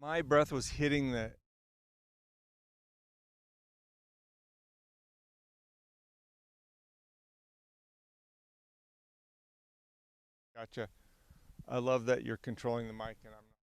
My breath was hitting the. Gotcha. I love that you're controlling the mic and I'm not.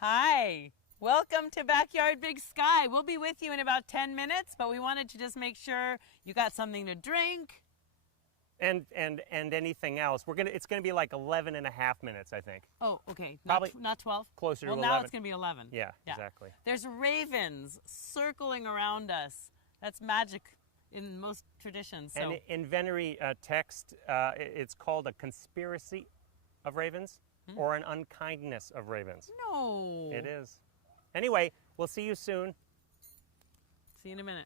Hi. Welcome to Backyard Big Sky. We'll be with you in about 10 minutes, but we wanted to just make sure you got something to drink. And anything else. It's gonna be like 11 and a half minutes, I think. Oh, okay. Probably not 12? closer to Well, 11. now it's going to be 11. Yeah, exactly. There's ravens circling around us. That's magic in most traditions. So. And in Venery text, it's called a conspiracy of ravens or an unkindness of ravens. No. It is. Anyway, we'll see you soon. See you in a minute.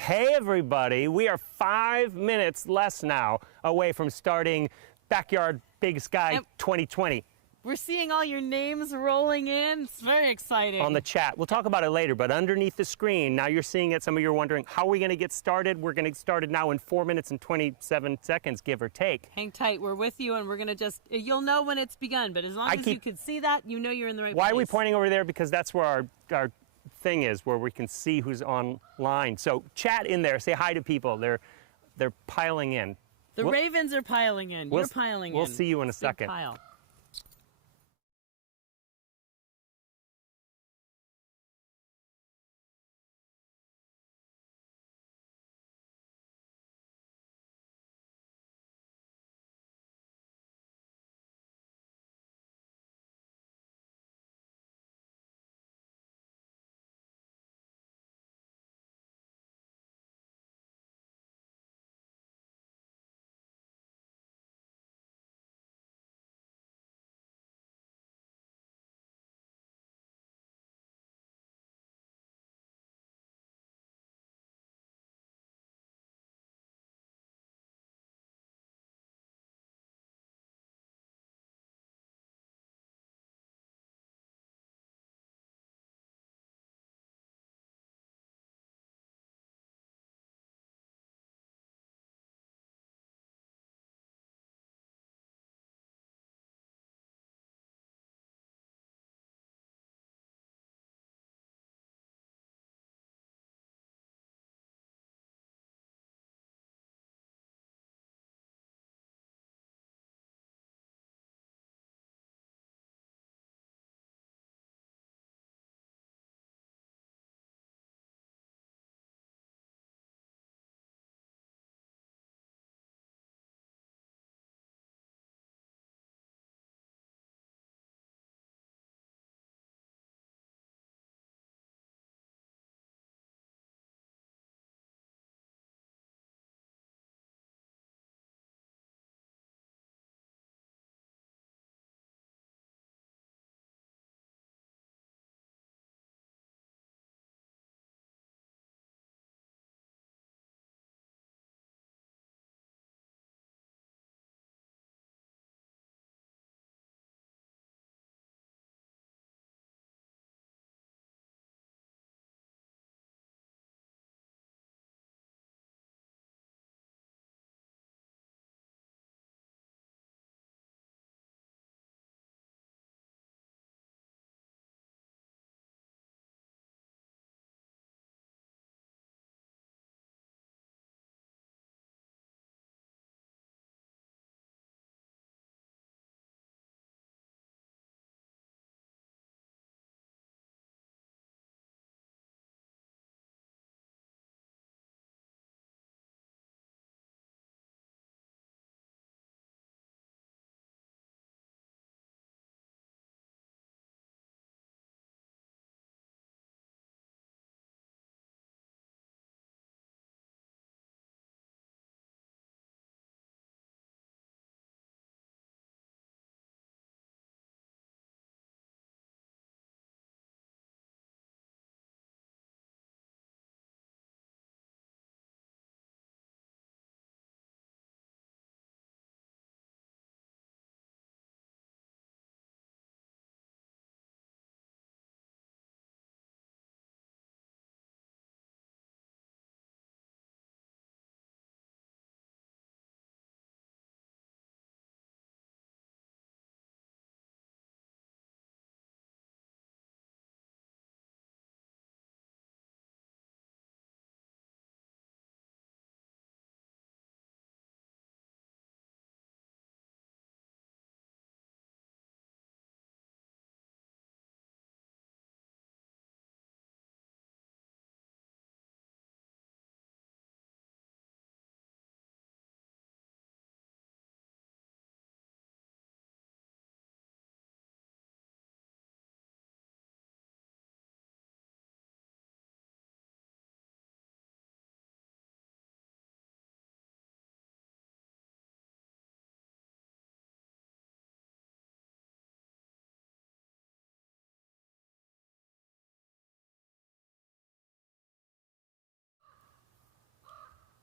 Hey everybody, we are 5 minutes less now away from starting Backyard Big Sky Yep. 2020 We're seeing all your names rolling in. It's very exciting. on the chat. We'll talk about it later, but underneath the screen, now you're seeing it. Some of you are wondering, how are we going to get started? We're going to get started now in 4 minutes and 27 seconds, give or take. Hang tight. We're with you, and we're going to you'll know when it's begun, but as long as you can see that, you know you're in the right place. Why are we pointing over there? Because that's where our thing is, where we can see who's online. So chat in there, say hi to people. They're piling in. The Ravens are piling in. You're piling in. We'll see you in a Big second. pile.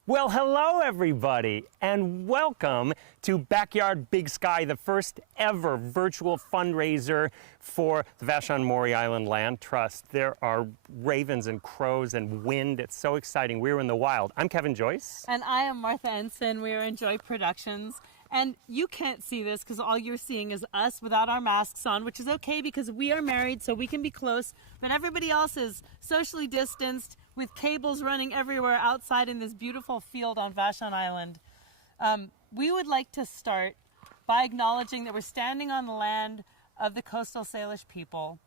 Well, hello everybody, and welcome to Backyard Big Sky, the first ever virtual fundraiser for the Vashon Maury Island Land Trust. There are ravens and crows and wind. It's so exciting. We're in the wild. I'm Kevin Joyce. And I am Martha Ensign. We're Enjoy Productions. And you can't see this because all you're seeing is us without our masks on, which is okay because we are married, so we can be close. But everybody else is socially distanced with cables running everywhere outside in this beautiful field on Vashon Island. We would like to start by acknowledging that we're standing on the land of the Coastal Salish people.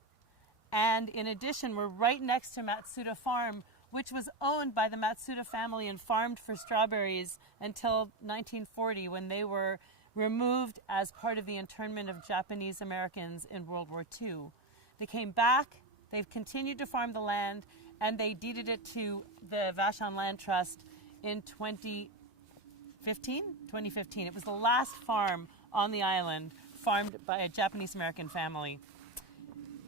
And in addition, we're right next to Matsuda Farm, which was owned by the Matsuda family and farmed for strawberries until 1940, when they were removed as part of the internment of Japanese Americans in World War II. They came back, they've continued to farm the land, and they deeded it to the Vashon Land Trust in 2015. It was the last farm on the island farmed by a Japanese American family,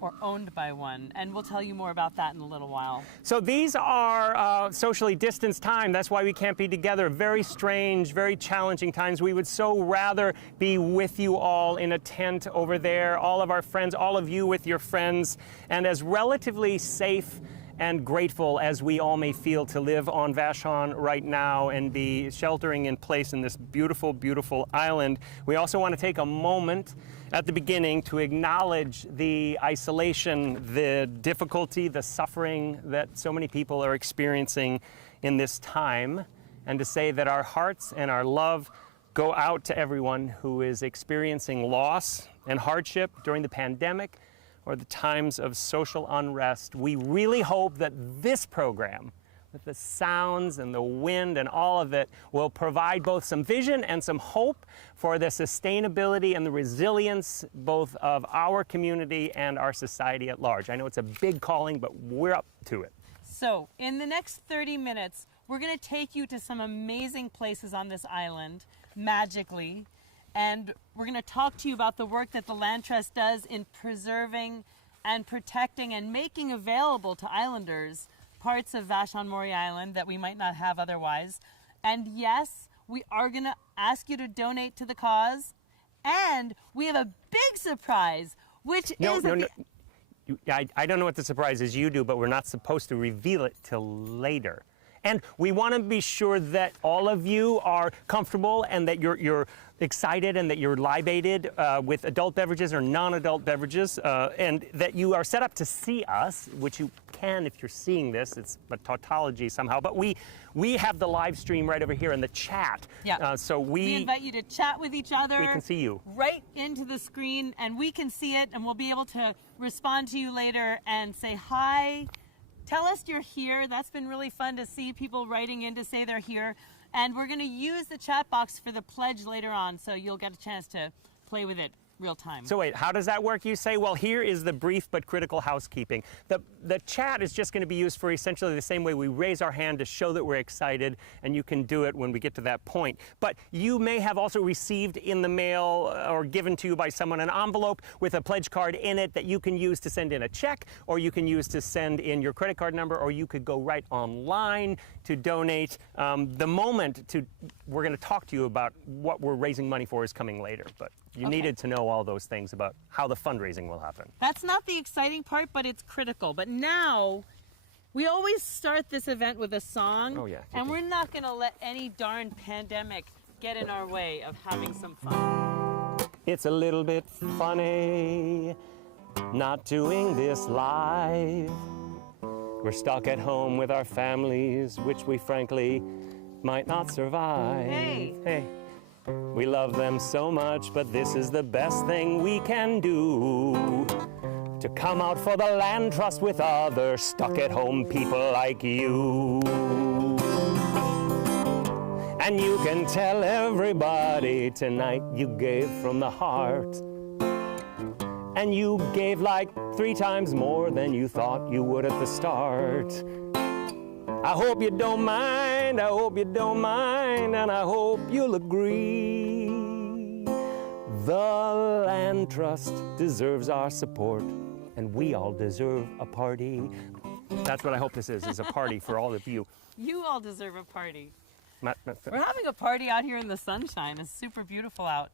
or owned by one, and we'll tell you more about that in a little while. So these are socially distanced time. That's why we can't be together. Very strange, very challenging times. We would so rather be with you all in a tent over there, all of our friends, all of you with your friends, and as relatively safe and grateful as we all may feel to live on Vashon right now and be sheltering in place in this beautiful, beautiful island. We also want to take a moment at the beginning to acknowledge the isolation, the difficulty, the suffering that so many people are experiencing in this time, and to say that our hearts and our love go out to everyone who is experiencing loss and hardship during the pandemic or the times of social unrest. We really hope that this program, with the sounds and the wind and all of it, will provide both some vision and some hope for the sustainability and the resilience both of our community and our society at large. I know it's a big calling, but we're up to it. So, in the next 30 minutes, we're going to take you to some amazing places on this island, magically, and we're going to talk to you about the work that the Land Trust does in preserving and protecting and making available to islanders parts of Vashon Maury Island that we might not have otherwise. And yes, we are going to ask you to donate to the cause. And we have a big surprise, which is... I don't know what the surprise is you do, but we're not supposed to reveal it till later. And we want to be sure that all of you are comfortable and that you're excited and that you're libated with adult beverages or non-adult beverages, and that you are set up to see us, which you can if you're seeing this. It's a tautology somehow, but we have the live stream right over here in the chat. Yeah. So we invite you to chat with each other. We can see you right into the screen, and we can see it, and we'll be able to respond to you later and say hi. Tell us you're here. That's been really fun to see people writing in to say they're here. And we're going to use the chat box for the pledge later on, so you'll get a chance to play with it real time. So wait, how does that work, you say? Well, here is the brief but critical housekeeping. The chat is just going to be used for essentially the same way we raise our hand to show that we're excited, and you can do it when we get to that point. But you may have also received in the mail or given to you by someone an envelope with a pledge card in it that you can use to send in a check, or you can use to send in your credit card number, or you could go right online to donate. The moment we're going to talk to you about what we're raising money for is coming later, but you needed to know all those things about how the fundraising will happen. That's not the exciting part, but it's critical. But now, we always start this event with a song, and we're not going to let any darn pandemic get in our way of having some fun. It's a little bit funny not doing this live. We're stuck at home with our families, which we frankly might not survive. Hey. We love them so much, but this is the best thing we can do. To come out for the Land Trust with other stuck-at-home people like you. And you can tell everybody tonight you gave from the heart. And you gave like 3 times more than you thought you would at the start. I hope you don't mind, I hope you don't mind, and I hope you'll agree. The Land Trust deserves our support, and we all deserve a party. That's what I hope this is a party for all of you. You all deserve a party. We're having a party out here in the sunshine. It's super beautiful out.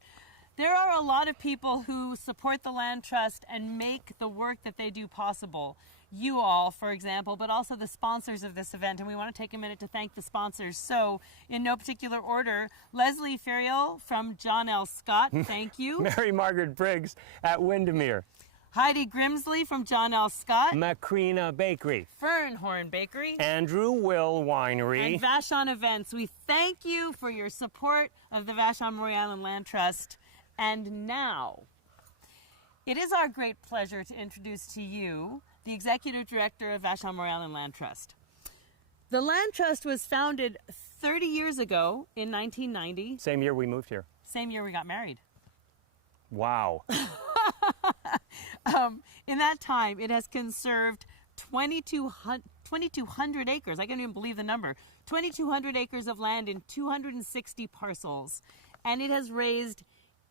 There are a lot of people who support the Land Trust and make the work that they do possible. You all, for example, but also the sponsors of this event. And we want to take a minute to thank the sponsors. So, in no particular order, Leslie Ferriel from John L. Scott, thank you. Mary Margaret Briggs at Windermere. Heidi Grimsley from John L. Scott. Macrina Bakery. Fernhorn Bakery. Andrew Will Winery. And Vashon Events. We thank you for your support of the Vashon Maury Island Land Trust. And now, it is our great pleasure to introduce to you the Executive Director of Vashon Maury Island Land Trust. The Land Trust was founded 30 years ago in 1990. Same year we moved here. Same year we got married. Wow. In that time, it has conserved 2,200 acres. I can't even believe the number. 2,200 acres of land in 260 parcels. And it has raised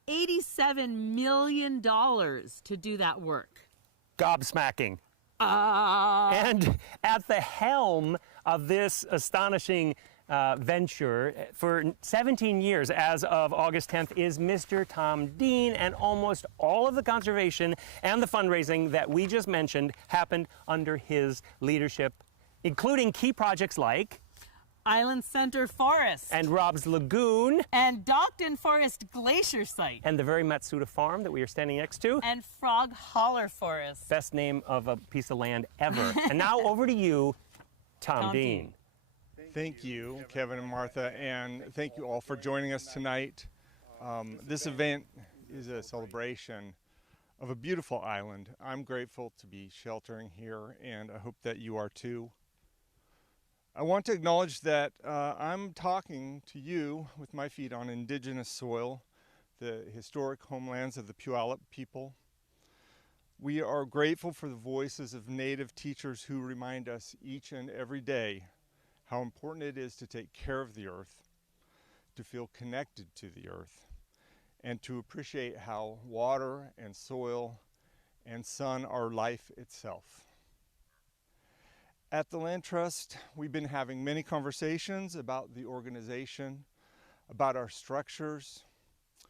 $87 million to do that work. Gobsmacking. And at the helm of this astonishing venture for 17 years as of August 10th is Mr. Tom Dean, and almost all of the conservation and the fundraising that we just mentioned happened under his leadership, including key projects like Island Center Forest. and Rob's Lagoon. And Docton Forest Glacier Site. And the very Matsuda Farm that we are standing next to. And Frog Holler Forest. Best name of a piece of land ever. And now over to you, Tom Dean. Thank you, Kevin and Martha, and thank you all for joining us tonight. This event is a celebration of a beautiful island. I'm grateful to be sheltering here, and I hope that you are too. I want to acknowledge that I'm talking to you with my feet on indigenous soil, the historic homelands of the Puyallup people. We are grateful for the voices of Native teachers who remind us each and every day how important it is to take care of the earth, to feel connected to the earth, and to appreciate how water and soil and sun are life itself. At the Land Trust, we've been having many conversations about the organization, about our structures,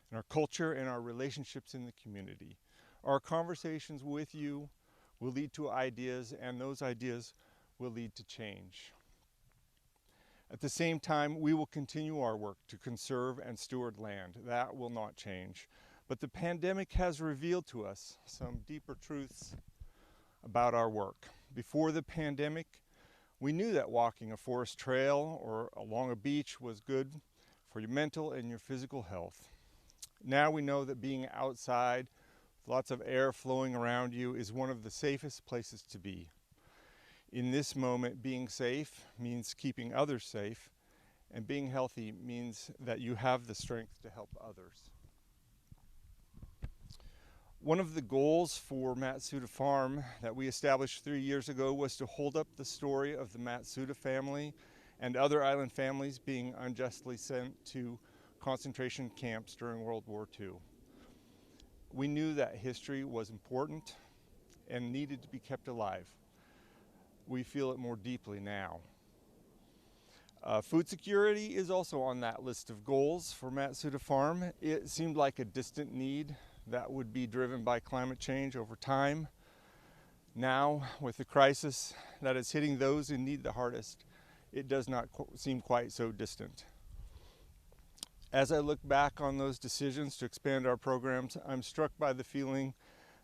and our culture, and our relationships in the community. Our conversations with you will lead to ideas, and those ideas will lead to change. At the same time, we will continue our work to conserve and steward land. That will not change. But the pandemic has revealed to us some deeper truths about our work. Before the pandemic, we knew that walking a forest trail or along a beach was good for your mental and your physical health. Now we know that being outside, with lots of air flowing around you, is one of the safest places to be. In this moment, being safe means keeping others safe, and being healthy means that you have the strength to help others. One of the goals for Matsuda Farm that we established 3 years ago was to hold up the story of the Matsuda family and other island families being unjustly sent to concentration camps during World War II. We knew that history was important and needed to be kept alive. We feel it more deeply now. Food security is also on that list of goals for Matsuda Farm. It seemed like a distant need that would be driven by climate change over time. Now, with the crisis that is hitting those in need the hardest, it does not seem quite so distant. As I look back on those decisions to expand our programs, I'm struck by the feeling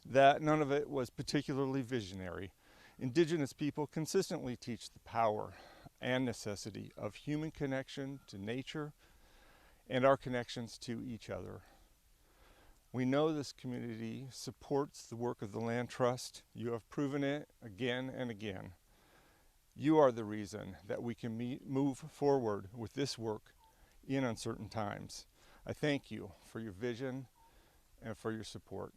that none of it was particularly visionary. Indigenous people consistently teach the power and necessity of human connection to nature and our connections to each other. We know this community supports the work of the Land Trust. You have proven it again and again. You are the reason that we can move forward with this work in uncertain times. I thank you for your vision and for your support.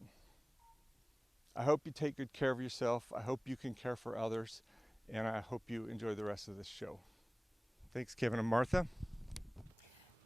I hope you take good care of yourself. I hope you can care for others, and I hope you enjoy the rest of this show. Thanks, Kevin and Martha.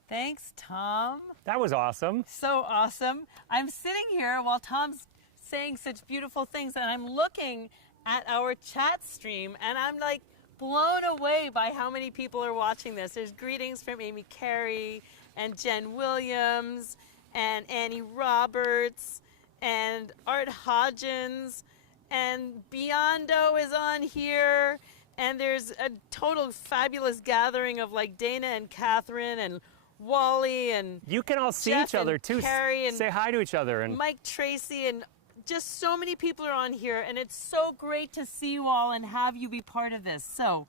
Thanks, Tom. That was awesome. So awesome. I'm sitting here while Tom's saying such beautiful things, and I'm looking at our chat stream, and I'm like blown away by how many people are watching this. There's greetings from Amy Carey and Jen Williams and Annie Roberts and Art Hodgins, and Biondo is on here, and there's a total fabulous gathering of like Dana and Catherine and Wally and You can all see Jeff each other and too. Carrie and Say hi to each other. And Mike Tracy, and just so many people are on here, and it's so great to see you all and have you be part of this. So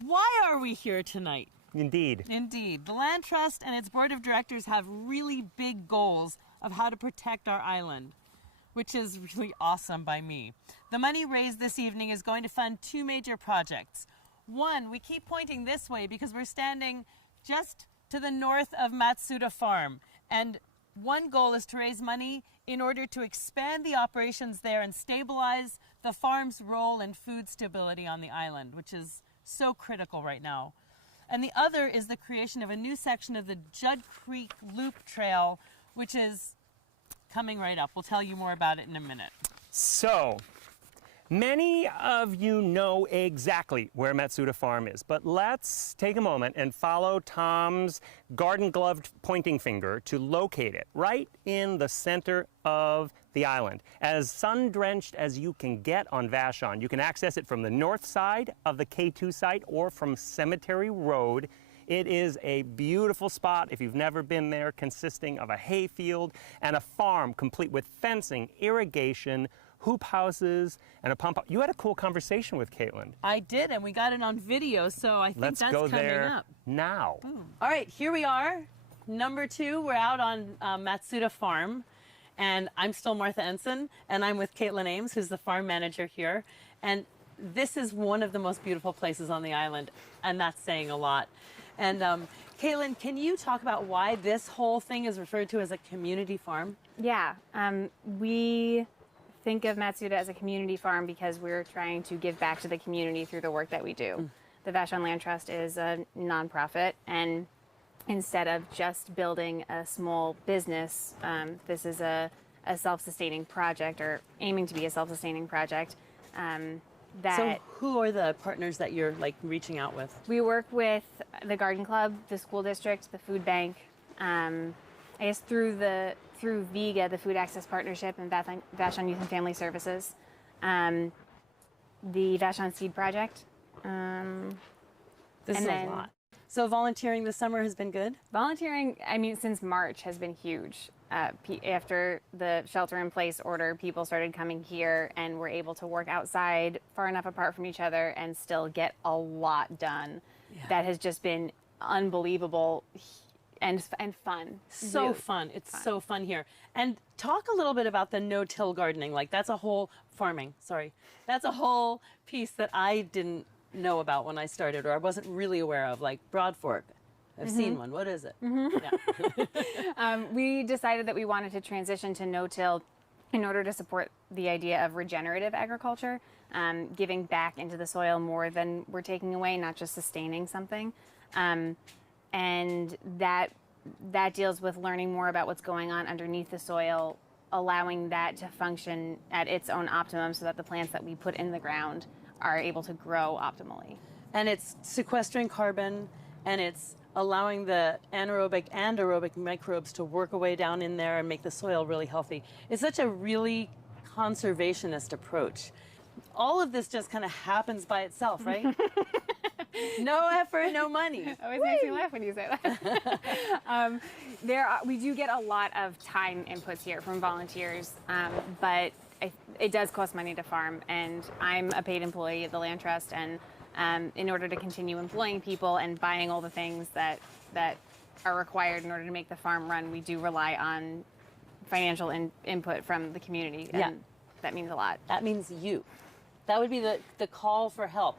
why are we here tonight? Indeed. Indeed. The Land Trust and its board of directors have really big goals of how to protect our island, which is really awesome by me. The money raised this evening is going to fund two major projects. One, we keep pointing this way because we're standing just to the north of Matsuda Farm, and one goal is to raise money in order to expand the operations there and stabilize the farm's role in food stability on the island, which is so critical right now. And the other is the creation of a new section of the Judd Creek Loop Trail, which is coming right up. We'll tell you more about it in a minute. So, many of you know exactly where Matsuda Farm is, but let's take a moment and follow Tom's garden-gloved pointing finger to locate it right in the center of the island. As sun-drenched as you can get on Vashon, you can access it from the north side of the K2 site or from Cemetery Road. It is a beautiful spot if you've never been there, consisting of a hayfield and a farm complete with fencing, irrigation, hoop houses, and a pump. You had a cool conversation with Caitlin. I did, and we got it on video, so I think Let's that's go coming there up. now. All right, here we are. Number 2, we're out on Matsuda Farm, and I'm still Martha Ensign, and I'm with Caitlin Ames, who's the farm manager here. And this is one of the most beautiful places on the island, and that's saying a lot. And Caitlin, can you talk about why this whole thing is referred to as a community farm? Yeah, we think of Matsuda as a community farm because we're trying to give back to the community through the work that we do. The Vashon Land Trust is a nonprofit, and instead of just building a small business, this is a self-sustaining project, or aiming to be a self-sustaining project. So who are the partners that you're like reaching out with? We work with the Garden Club, the school district, the food bank, I guess through VEGA, the Food Access Partnership, and Vashon Youth and Family Services, the Vashon Seed Project. This is a lot. So volunteering this summer has been good? Volunteering, I mean, since March has been huge. After the shelter-in-place order, people started coming here and were able to work outside far enough apart from each other and still get a lot done. Yeah. That has just been unbelievable and fun. So really fun. It's fun. So fun here. And talk a little bit about the no-till gardening. Like that's a whole that's a whole piece that I didn't know about when I started, or I wasn't really aware of, like Broad Fork. I've seen one. What is it? Yeah. We decided that we wanted to transition to no-till in order to support the idea of regenerative agriculture, giving back into the soil more than we're taking away, not just sustaining something. And that deals with learning more about what's going on underneath the soil, allowing that to function at its own optimum so that the plants that we put in the ground are able to grow optimally. And it's sequestering carbon, and it's allowing the anaerobic and aerobic microbes to work away down in there and make the soil really healthy. It's such a really conservationist approach. All of this just kind of happens by itself, right? No effort, no money. Always makes me laugh when you say that. We do get a lot of time inputs here from volunteers, but it does cost money to farm, and I'm a paid employee at the Land Trust, and in order to continue employing people and buying all the things that are required in order to make the farm run, we do rely on financial input from the community, and that means a lot. That means you. That would be the call for help.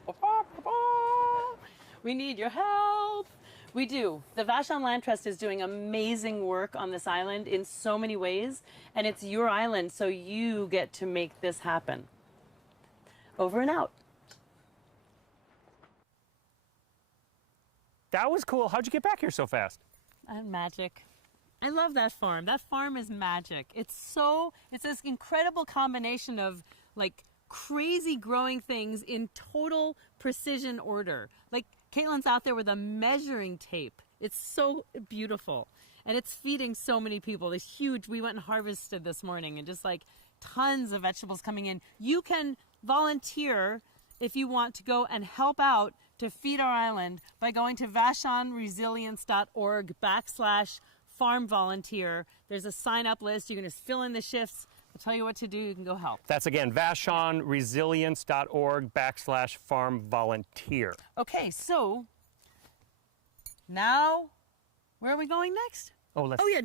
We need your help. We do. The Vashon Land Trust is doing amazing work on this island in so many ways, and it's your island, so you get to make this happen. Over and out. That was cool. How'd you get back here so fast? Magic. I love that farm. That farm is magic. It's this incredible combination of like crazy growing things in total precision order. Like Caitlin's out there with a measuring tape. It's so beautiful. And it's feeding so many people. It's huge. We went and harvested this morning and just like tons of vegetables coming in. You can volunteer if you want to go and help out to feed our island by going to vashonresilience.org/farm volunteer. There's a sign up list. You can just fill in the shifts. I'll tell you what to do. You can go help. That's again, vashonresilience.org/farm volunteer. Okay, so now where are we going next? Oh, let's. Oh yeah.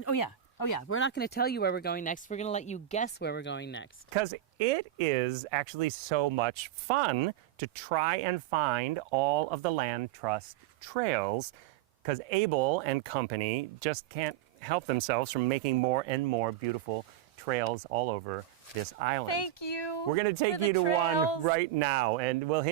We're not going to tell you where we're going next. We're going to let you guess where we're going next. Because it is actually so much fun to try and find all of the land trust trails, because Abel and company just can't help themselves from making more and more beautiful trails all over this island. Thank you. We're going to take for the you to one trails. right now, and we'll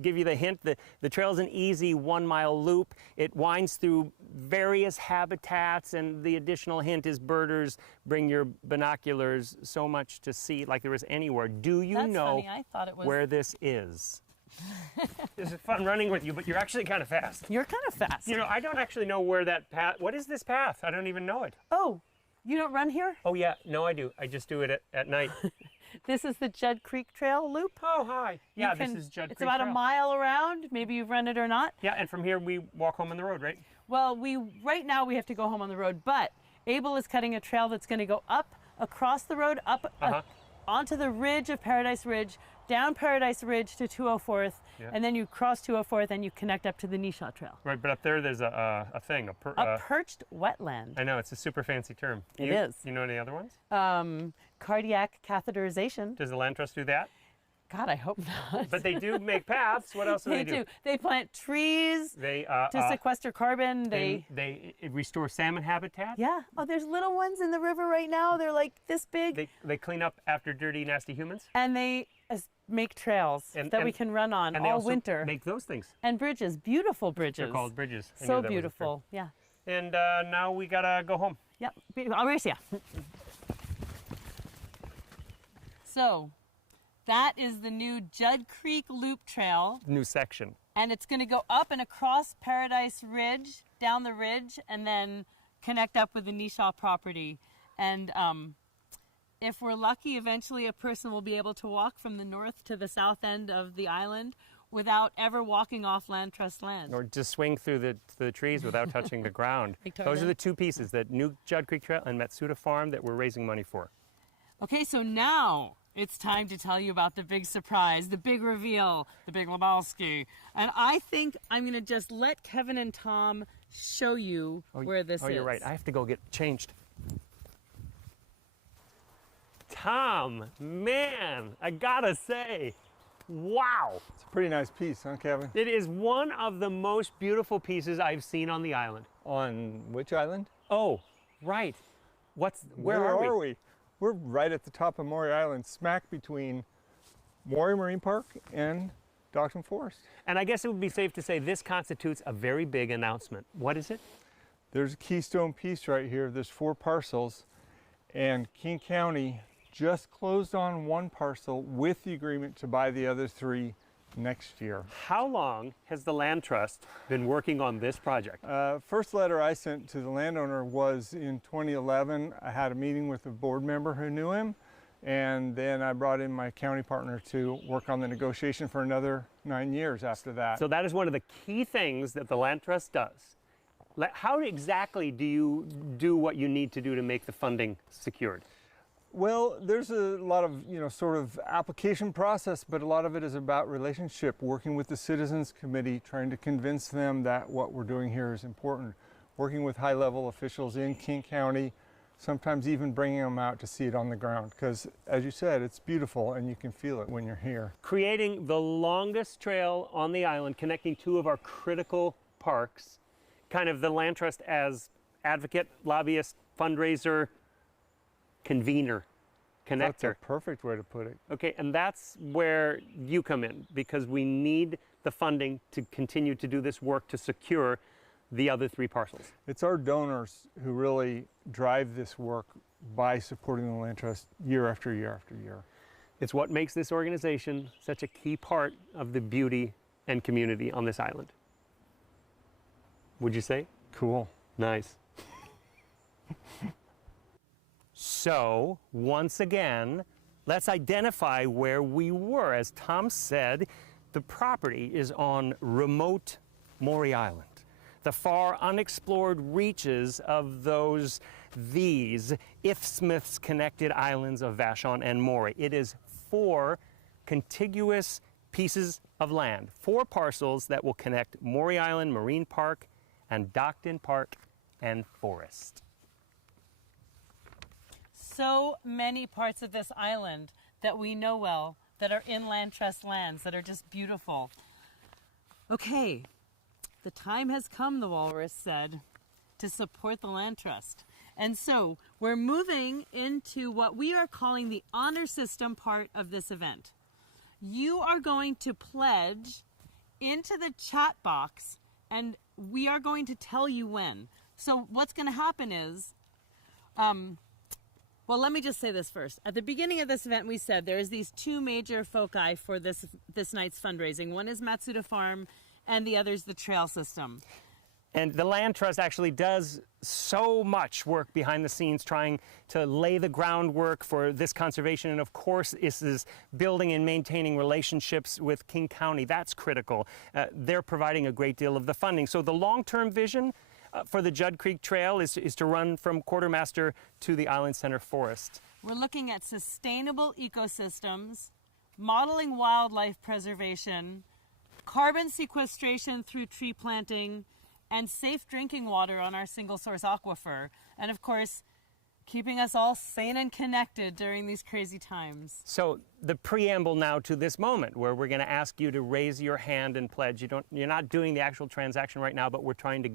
give you the hint. The trail's an easy 1-mile loop. It winds through various habitats, and the additional hint is birders bring your binoculars. So much to see like there is anywhere. Do you That's know funny. I thought it was... where this is? This is fun running with you, but you're actually kind of fast. You're kind of fast. You know, I don't actually know where that path. What is this path? I don't even know it. Oh, you don't run here? Oh yeah, no, I do. I just do it at night. This is the Judd Creek Trail loop. Oh hi. Yeah, You can- this is Judd It's Creek about Trail. a mile around. Maybe you've run it or not. Yeah, and from here we walk home on the road, right? Well, right now we have to go home on the road, but Abel is cutting a trail that's going to go up across the road, up onto the ridge of Paradise Ridge, down Paradise Ridge to 204th, Yeah. and then you cross 204th and you connect up to the Nishaw Trail. Right, but up there's a thing, A perched wetland. I know, it's a super fancy term. It is. You know any other ones? Cardiac catheterization. Does the Land Trust do that? God, I hope not. But they do make paths. What else do They they do? do. They plant trees They to sequester carbon. they restore salmon habitat. Yeah. Oh, there's little ones in the river right now. They're like this big. They clean up after dirty, nasty humans. And they make trails that we can run on And they all also winter. make those things. And bridges, beautiful bridges. They're called bridges. I knew So that was a beautiful. Yeah. term. And now we gotta go home. Yep. I'll race you. So, that is the new Judd Creek Loop Trail, New section. and it's going to go up and across Paradise Ridge, down the ridge, and then connect up with the Nishaw property. And if we're lucky, eventually a person will be able to walk from the north to the south end of the island without ever walking off Land Trust land. Or just swing through the trees without touching the ground. Victoria. Those are the two pieces, that new Judd Creek Trail and Matsuda Farm, that we're raising money for. Okay, so now it's time to tell you about the big surprise, the big reveal, the big Lebowski. And I think I'm going to just let Kevin and Tom show you where this is. Oh, you're right. I have to go get changed. Tom, man, I gotta say, wow. It's a pretty nice piece, huh, Kevin? It is one of the most beautiful pieces I've seen on the island. On which island? Oh, right. Where are we? We're right at the top of Maury Island, smack between Maury Marine Park and Dockton Forest. And I guess it would be safe to say this constitutes a very big announcement. What is it? There's a keystone piece right here. There's 4 parcels, and King County just closed on 1 parcel with the agreement to buy the other 3 next year. How long has the Land Trust been working on this project? First letter I sent to the landowner was in 2011. I had a meeting with a board member who knew him, and then I brought in my county partner to work on the negotiation for another 9 years after that. So that is one of the key things that the Land Trust does. How exactly do you do what you need to do to make the funding secured? Well, there's a lot of, sort of application process, but a lot of it is about relationship, working with the Citizens Committee, trying to convince them that what we're doing here is important, working with high-level officials in King County, sometimes even bringing them out to see it on the ground, because, as you said, it's beautiful and you can feel it when you're here. Creating the longest trail on the island, connecting 2 of our critical parks, kind of the Land Trust as advocate, lobbyist, fundraiser, convener, connector. That's a perfect way to put it. Okay, and that's where you come in, because we need the funding to continue to do this work to secure the other 3 parcels. It's our donors who really drive this work by supporting the Land Trust year after year after year. It's what makes this organization such a key part of the beauty and community on this island. Would you say? Cool. Nice. So, once again, let's identify where we were. As Tom said, the property is on remote Maury Island, the far unexplored reaches of these isthmus-connected islands of Vashon and Maury. It is 4 contiguous pieces of land, 4 parcels that will connect Maury Island Marine Park and Docton Park and Forest. So many parts of this island that we know well, that are inland trust lands, that are just beautiful. Okay, the time has come, the walrus said, to support the land trust. And so we're moving into what we are calling the honor system part of this event. You are going to pledge into the chat box, and we are going to tell you when. So what's going to happen is, well, let me just say this first. At the beginning of this event, we said there's these 2 major foci for this night's fundraising. One is Matsuda Farm, and the other is the trail system. And the Land Trust actually does so much work behind the scenes trying to lay the groundwork for this conservation. And of course, this is building and maintaining relationships with King County. That's critical. They're providing a great deal of the funding. So the long-term vision for the Judd Creek Trail is to run from Quartermaster to the Island Center Forest. We're looking at sustainable ecosystems, modeling wildlife preservation, carbon sequestration through tree planting, and safe drinking water on our single source aquifer. And of course, keeping us all sane and connected during these crazy times. So the preamble now to this moment where we're going to ask you to raise your hand and pledge. You're not doing the actual transaction right now, but we're trying to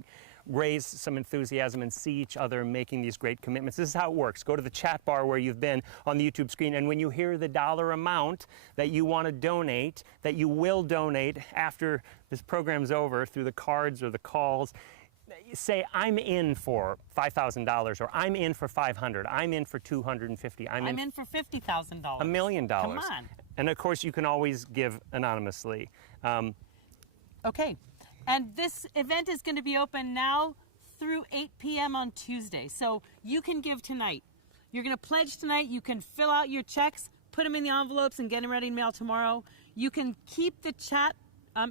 raise some enthusiasm and see each other making these great commitments. This is how it works. Go to the chat bar where you've been on the YouTube screen, and when you hear the dollar amount that you want to donate, that you will donate after this program's over through the cards or the calls, say, I'm in for $5,000, or I'm in for $500, I'm in for $250, I'm in for $50,000. $1 million. Come on. And of course, you can always give anonymously. Okay. And this event is going to be open now through 8 p.m. on Tuesday. So you can give tonight. You're going to pledge tonight. You can fill out your checks, put them in the envelopes, and get them ready to mail tomorrow. You can keep the chat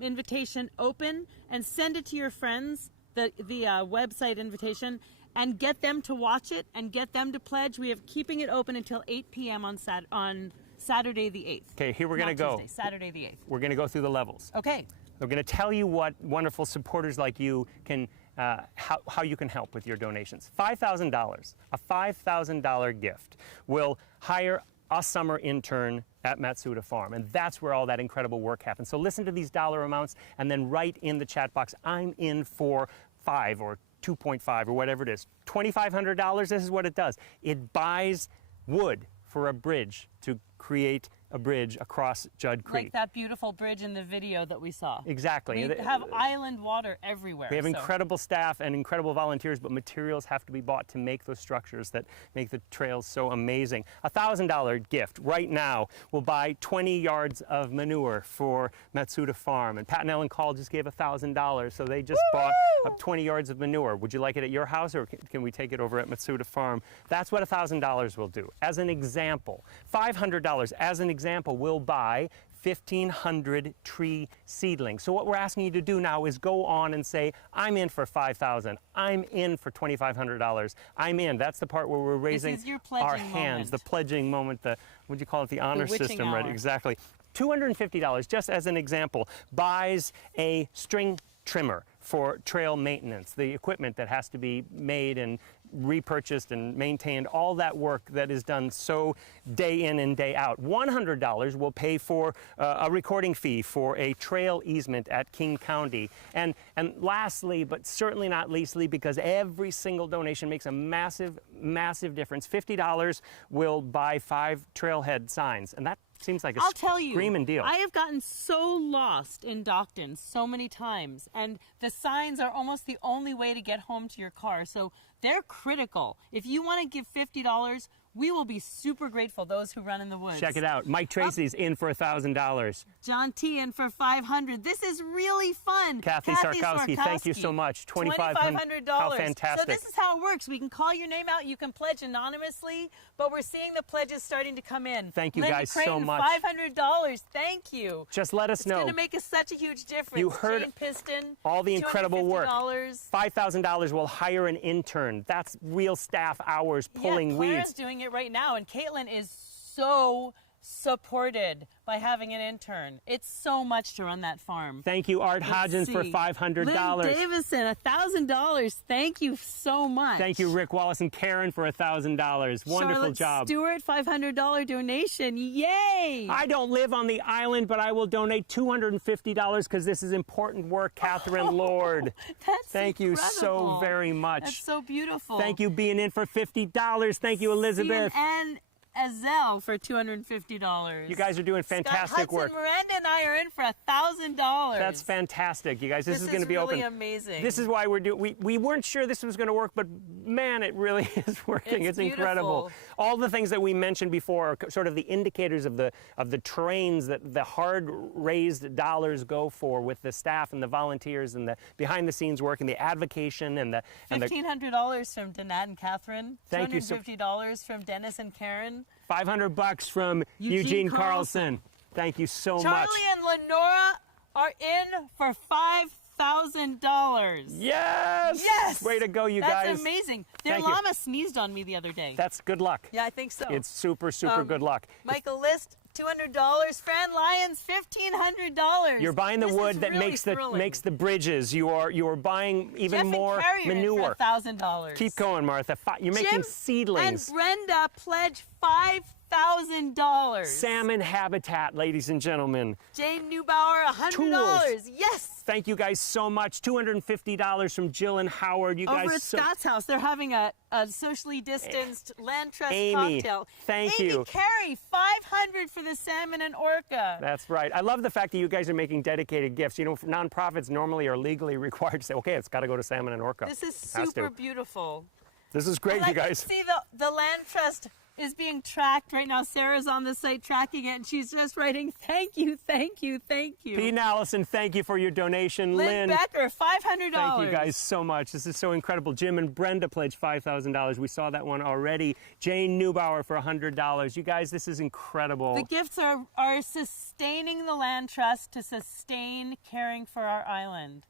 invitation open and send it to your friends, the website invitation, and get them to watch it and get them to pledge. We are keeping it open until 8 p.m. on Saturday the 8th. Okay, here we're going to go. Tuesday, Saturday the 8th. We're going to go through the levels. Okay. We're going to tell you what wonderful supporters like you can, how you can help with your donations. $5,000, a $5,000 gift will hire a summer intern at Matsuda Farm, and that's where all that incredible work happens. So listen to these dollar amounts and then write in the chat box, I'm in for 5 or 2.5 or whatever it is. $2,500, this is what it does. It buys wood for a bridge to create a bridge across Judd Creek. Like that beautiful bridge in the video that we saw. Exactly. We have island water everywhere. We have incredible staff and incredible volunteers, but materials have to be bought to make those structures that make the trails so amazing. A $1,000 gift right now will buy 20 yards of manure for Matsuda Farm. And Pat and Ellen Call just gave $1,000, so they just bought 20 yards of manure. Would you like it at your house, or can we take it over at Matsuda Farm? That's what $1,000 will do. As an example, $500 as an example will buy 1,500 tree seedlings. So what we're asking you to do now is go on and say, I'm in for $5,000. I'm in for $2,500. I'm in. That's the part where we're raising our hands. The pledging moment, the, what do you call it, the honor system, right? Exactly. $250, just as an example, buys a string trimmer for trail maintenance, the equipment that has to be made and repurchased and maintained, all that work that is done so day in and day out. $100 will pay for a recording fee for a trail easement at King County. And lastly, but certainly not leastly, because every single donation makes a massive, massive difference, $50 will buy 5 trailhead signs. And that seems like a screaming deal. I have gotten so lost in Docton so many times, and the signs are almost the only way to get home to your car. So they're critical. If you want to give $50, we will be super grateful, those who run in the woods. Check it out. Mike Tracy's in for $1,000. John T. in for $500. This is really fun. Kathy Sarkowski, thank you so much. $2,500. How fantastic. So this is how it works. We can call your name out. You can pledge anonymously, but we're seeing the pledges starting to come in. Thank you Linda guys Creighton, so much. $500. Thank you. Just let us It's know. going to make us such a huge difference. You heard Jane Piston, all the incredible work. $250. $5,000 will hire an intern. That's real staff hours pulling Clara's weeds. doing it right now, and Caitlin is so supported by having an intern. It's so much to run that farm. Thank you, Art Hodgins, for see. $500. Lynn Davison, $1,000. Thank you so much. Thank you, Rick Wallace and Karen, for $1,000. Wonderful Charlotte job. Stewart, $500 donation. Yay! I don't live on the island, but I will donate $250 because this is important work, Catherine Lord. That's Thank you so incredible. very much. That's so beautiful. Thank you, being in for $50. Thank you, Elizabeth. And Azelle for $250. You guys are doing fantastic Scott work. Hudson, Miranda and I are in for $1,000. That's fantastic, you guys. This is going to be really open. amazing. This is why we're doing. We weren't sure this was going to work, but man, it really is working. It's incredible. beautiful. All the things that we mentioned before are sort of the indicators of the terrains that the hard raised dollars go for with the staff and the volunteers and the behind the scenes work and the advocation and the $1,500 from Danette and Catherine. Thank you so- $250 from Dennis and Karen. $500 from Eugene Carlson. Thank you so much. Charlie and Lenora are in for $5,000. Yes! Yes! Way to go, you That's guys. amazing. Their Thank you. llama sneezed on me the other day. That's good luck. Yeah, I think so. It's super, super good luck. Michael List, $200. Fran Lyons, $1,500. You're buying the This wood is that really makes thrilling. the bridges. You are buying even Jeff more and Carrie are in manure. for $1,000. Keep going, Martha. You're making Jim seedlings. and Brenda pledged $5,000. Salmon habitat, ladies and gentlemen. Jane Neubauer, $100. Tools. Yes. Thank you guys so much. $250 from Jill and Howard. You Over guys at Scott's house, they're having a socially distanced land trust Amy, cocktail. thank Amy you. Carey, $500 for the salmon and orca. That's right. I love the fact that you guys are making dedicated gifts. You know, nonprofits normally are legally required to say, okay, it's got to go to Salmon and Orca. This is Has to. super beautiful. This is great, I you can guys. see the land trust is being tracked right now. Sarah's on the site tracking it, and she's just writing, thank you, thank you, thank you. Pete and Allison, thank you for your donation. Lynn Becker, $500. Thank you guys so much. This is so incredible. Jim and Brenda pledged $5,000. We saw that one already. Jane Neubauer for $100. You guys, this is incredible. The gifts are sustaining the land trust to sustain caring for our island.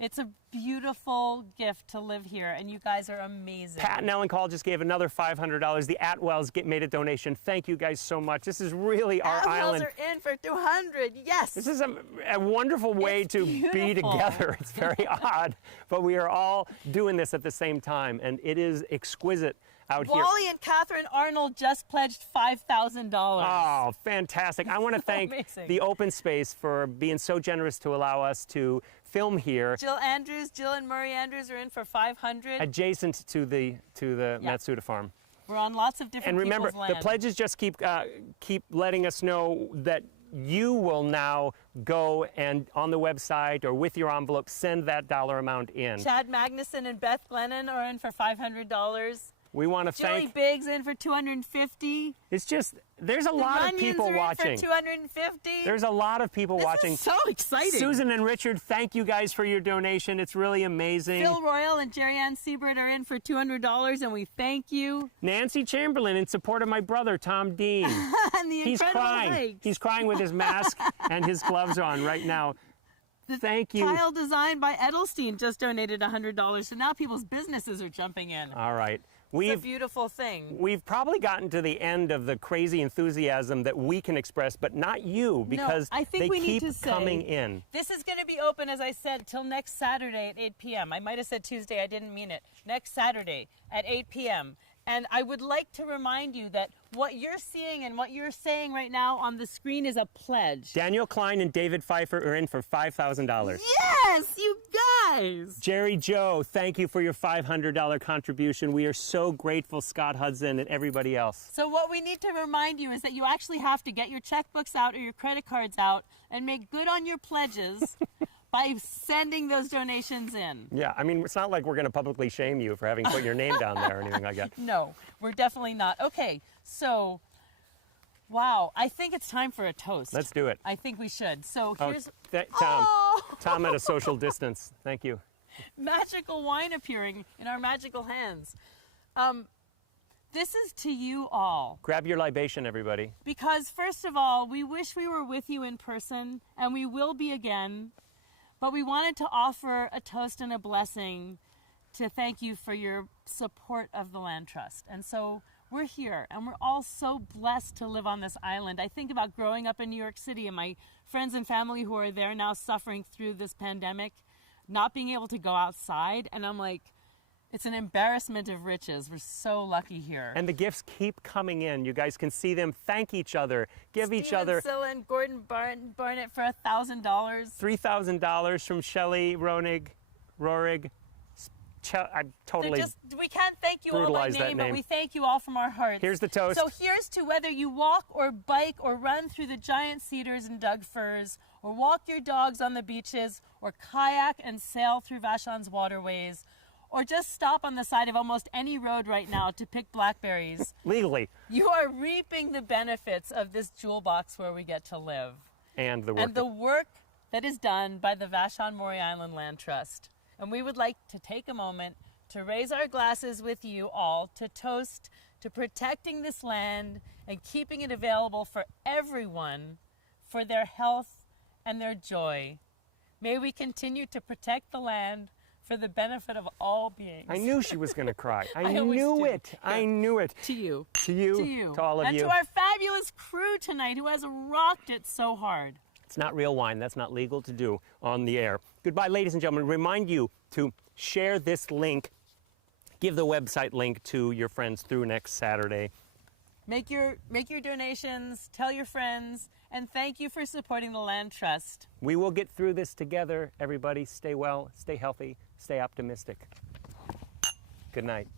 It's a beautiful gift to live here, and you guys are amazing. Pat and Ellen Call just gave another $500. The Atwells made a donation. Thank you guys so much. This is really our Atwells island. are in for $200. Yes. This is a wonderful way It's to be beautiful. together. It's very odd, but we are all doing this at the same time, and it is exquisite out here. Wally and Catherine Arnold just pledged $5,000. Oh, fantastic. I want to thank amazing. the Open Space for being so generous to allow us to film here Jill and Murray Andrews are in for $500. adjacent to the Matsuda farm. We're on lots of different And remember, people's the land. pledges just keep letting us know that you will now go and on the website or with your envelope send that dollar amount in. Chad Magnuson and Beth Glennon are in for $500. We want to Julie thank. Biggs in for $250. It's just there's a lot of Runyons people are in watching. for $250. There's a lot of people This watching. is so exciting. Susan and Richard, thank you guys for your donation. It's really amazing. Phil Royal and Jerry Ann Siebert are in for $200, and we thank you. Nancy Chamberlain in support of my brother Tom Dean. And the He's incredible crying. hikes. He's crying with his mask and his gloves on right now. Thank you. Tile design by Edelstein just donated $100, so now people's businesses are jumping in. All right. It's a beautiful thing. We've probably gotten to the end of the crazy enthusiasm that we can express, but not you, because I think they we need keep to say, coming in. This is going to be open, as I said, till next Saturday at 8 p.m. I might have said Tuesday, I didn't mean it. Next Saturday at 8 p.m. And I would like to remind you that what you're seeing and what you're saying right now on the screen is a pledge. Daniel Klein and David Pfeiffer are in for $5,000. Yes, you guys! Jerry Joe, thank you for your $500 contribution. We are so grateful, Scott Hudson and everybody else. So what we need to remind you is that you actually have to get your checkbooks out or your credit cards out and make good on your pledges by sending those donations in. Yeah, I mean, it's not like we're going to publicly shame you for having put your name down there or anything like that. No, we're definitely not. Okay, so, wow, I think it's time for a toast. Let's do it. I think we should. So Oh, here's Tom. Oh! Tom at a social distance. Thank you. magical wine appearing in our magical hands. This is to you all. Grab your libation, everybody. Because, first of all, we wish we were with you in person, and we will be again. But we wanted to offer a toast and a blessing to thank you for your support of the Land Trust. And so we're here, and we're all so blessed to live on this island. I think about growing up in New York City and my friends and family who are there now suffering through this pandemic, not being able to go outside. And I'm like, it's an embarrassment of riches. We're so lucky here. And the gifts keep coming in. You guys can see them. Thank each other. Give each Steven other Silla, Gordon Barnett for $1,000. $3,000 from Shelley Rorig. I totally We can't thank you all by brutalized that name, but name. we thank you all from our hearts. Here's the toast. So here's to whether you walk or bike or run through the giant cedars and Doug firs, or walk your dogs on the beaches, or kayak and sail through Vashon's waterways, or just stop on the side of almost any road right now to pick blackberries. legally. You are reaping the benefits of this jewel box where we get to live. And the work. And the work that is done by the Vashon Maury Island Land Trust. And we would like to take a moment to raise our glasses with you all to toast to protecting this land and keeping it available for everyone for their health and their joy. May we continue to protect the land for the benefit of all beings. I knew she was going to cry. I I always knew do. it. I knew it. To you. To you. To you. To all of and you. to our fabulous crew tonight who has rocked it so hard. It's not real wine. That's not legal to do on the air. Goodbye, ladies and gentlemen. Remind you to share this link. Give the website link to your friends through next Saturday. Make your donations, tell your friends, and thank you for supporting the Land Trust. We will get through this together. Everybody, stay well, stay healthy, stay optimistic. Good night.